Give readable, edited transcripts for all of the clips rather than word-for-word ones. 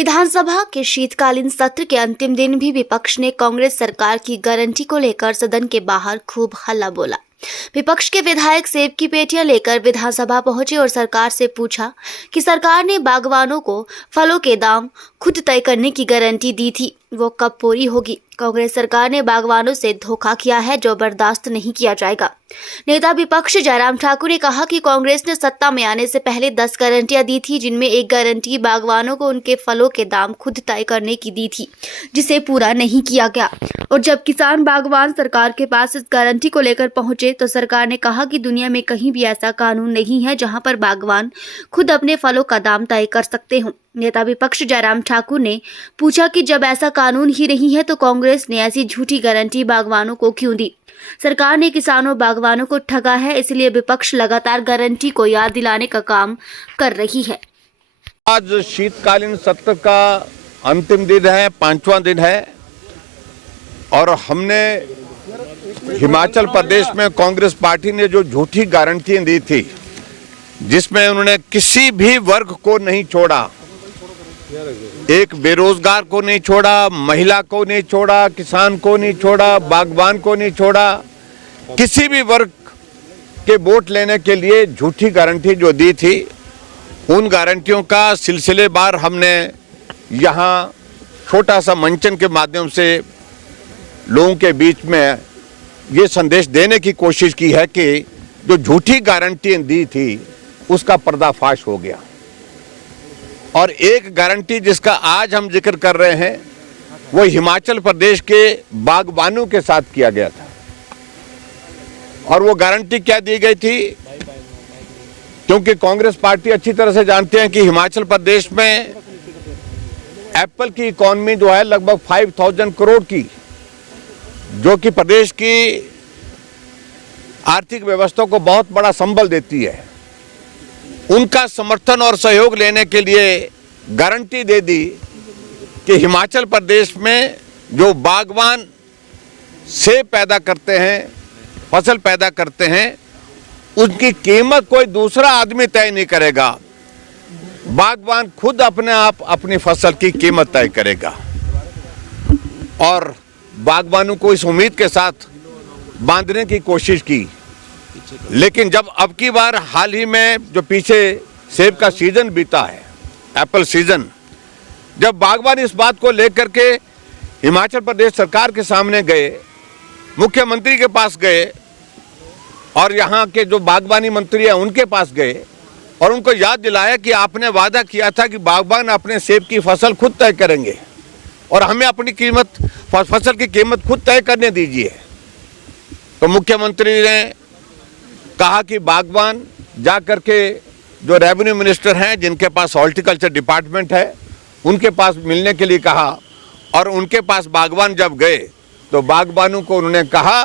विधानसभा के शीतकालीन सत्र के अंतिम दिन भी विपक्ष ने कांग्रेस सरकार की गारंटी को लेकर सदन के बाहर खूब हल्ला बोला। विपक्ष के विधायक सेब की पेटियां लेकर विधानसभा पहुंचे और सरकार से पूछा कि सरकार ने बागवानों को फलों के दाम खुद तय करने की गारंटी दी थी, वो कब पूरी होगी। कांग्रेस सरकार ने बागवानों से धोखा किया है, जो बर्दाश्त नहीं किया जाएगा। नेता विपक्ष जयराम ठाकुर ने कहा कि कांग्रेस ने सत्ता में आने से पहले 10 गारंटियां दी थी, जिनमें एक गारंटी बागवानों को उनके फलों के दाम खुद तय करने की दी थी, जिसे पूरा नहीं किया गया। और जब किसान बागवान सरकार के पास इस गारंटी को लेकर पहुंचे तो सरकार ने कहा कि दुनिया में कहीं भी ऐसा कानून नहीं है जहां पर बागवान खुद अपने फलों का दाम तय कर सकते हों। नेता विपक्ष जयराम ठाकुर ने पूछा कि जब ऐसा कानून ही नहीं है तो कांग्रेस ने ऐसी झूठी गारंटी बागवानों को क्यों दी। सरकार ने किसानों बागवानों को ठगा है, इसलिए विपक्ष लगातार गारंटी को याद दिलाने का काम कर रही है। आज शीतकालीन सत्र का अंतिम दिन है, 5वां दिन है, और हमने हिमाचल प्रदेश में कांग्रेस पार्टी ने जो झूठी गारंटियां दी थी, जिसमें उन्होंने किसी भी वर्ग को नहीं छोड़ा, एक बेरोजगार को नहीं छोड़ा, महिला को नहीं छोड़ा, किसान को नहीं छोड़ा, बागवान को नहीं छोड़ा, किसी भी वर्ग के वोट लेने के लिए झूठी गारंटी जो दी थी, उन गारंटियों का सिलसिलेवार हमने यहाँ छोटा सा मंचन के माध्यम से लोगों के बीच में ये संदेश देने की कोशिश की है कि जो झूठी गारंटियां दी थी उसका पर्दाफाश हो गया। और एक गारंटी जिसका आज हम जिक्र कर रहे हैं वो हिमाचल प्रदेश के बागबानों के साथ किया गया था। और वो गारंटी क्या दी गई थी, क्योंकि कांग्रेस पार्टी अच्छी तरह से जानते हैं कि हिमाचल प्रदेश में एप्पल की इकॉनमी जो है लगभग 5000 करोड़ की, जो कि प्रदेश की आर्थिक व्यवस्था को बहुत बड़ा संबल देती है, उनका समर्थन और सहयोग लेने के लिए गारंटी दे दी कि हिमाचल प्रदेश में जो बागवान सेब पैदा करते हैं, फसल पैदा करते हैं, उनकी कीमत कोई दूसरा आदमी तय नहीं करेगा, बागवान खुद अपने आप अपनी फसल की कीमत तय करेगा। और बागवानों को इस उम्मीद के साथ बांधने की कोशिश की, लेकिन जब अब की बार हाल ही में जो पीछे सेब का सीजन बीता है, एप्पल सीजन, जब बागवान इस बात को लेकर के हिमाचल प्रदेश सरकार के सामने गए, मुख्यमंत्री के पास गए और यहाँ के जो बागवानी मंत्री हैं उनके पास गए और उनको याद दिलाया कि आपने वादा किया था कि बागवान अपने सेब की फसल खुद तय करेंगे और हमें अपनी कीमत, फसल की कीमत खुद तय करने दीजिए। तो मुख्यमंत्री ने कहा कि बागवान जा करके जो रेवेन्यू मिनिस्टर हैं, जिनके पास हॉर्टिकल्चर डिपार्टमेंट है, उनके पास मिलने के लिए कहा। और उनके पास बागवान जब गए तो बागवानों को उन्होंने कहा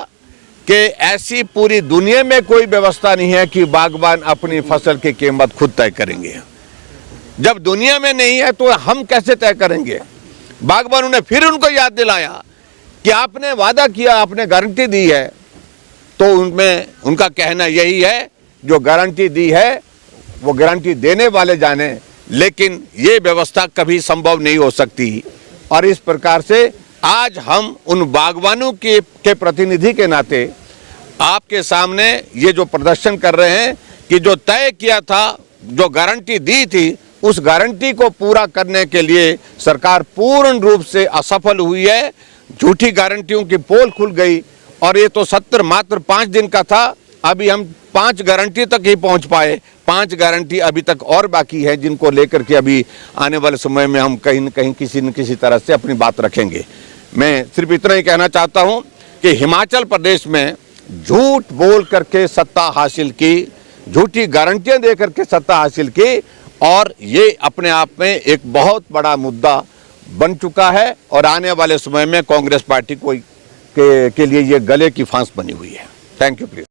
कि ऐसी पूरी दुनिया में कोई व्यवस्था नहीं है कि बागवान अपनी फसल की कीमत खुद तय करेंगे। जब दुनिया में नहीं है तो हम कैसे तय करेंगे। बागवानों ने फिर उनको याद दिलाया कि आपने वादा किया, आपने गारंटी दी है। तो उनमें उनका कहना यही है, जो गारंटी दी है वो गारंटी देने वाले जाने, लेकिन ये व्यवस्था कभी संभव नहीं हो सकती। और इस प्रकार से आज हम उन बागवानों के प्रतिनिधि के नाते आपके सामने ये जो प्रदर्शन कर रहे हैं कि जो तय किया था, जो गारंटी दी थी, उस गारंटी को पूरा करने के लिए सरकार पूर्ण रूप से असफल हुई है। झूठी गारंटियों की पोल खुल गई और ये तो सत्र मात्र 5 दिन का था। अभी हम 5 गारंटी तक ही पहुंच पाए, 5 गारंटी अभी तक और बाकी है, जिनको लेकर के अभी आने वाले समय में हम कहीं न कहीं किसी न किसी तरह से अपनी बात रखेंगे। मैं सिर्फ इतना ही कहना चाहता हूं कि हिमाचल प्रदेश में झूठ बोल करके सत्ता हासिल की, झूठी गारंटियां दे करके सत्ता हासिल की, और ये अपने आप में एक बहुत बड़ा मुद्दा बन चुका है और आने वाले समय में कांग्रेस पार्टी को के लिए ये गले की फांस बनी हुई है। Thank you please.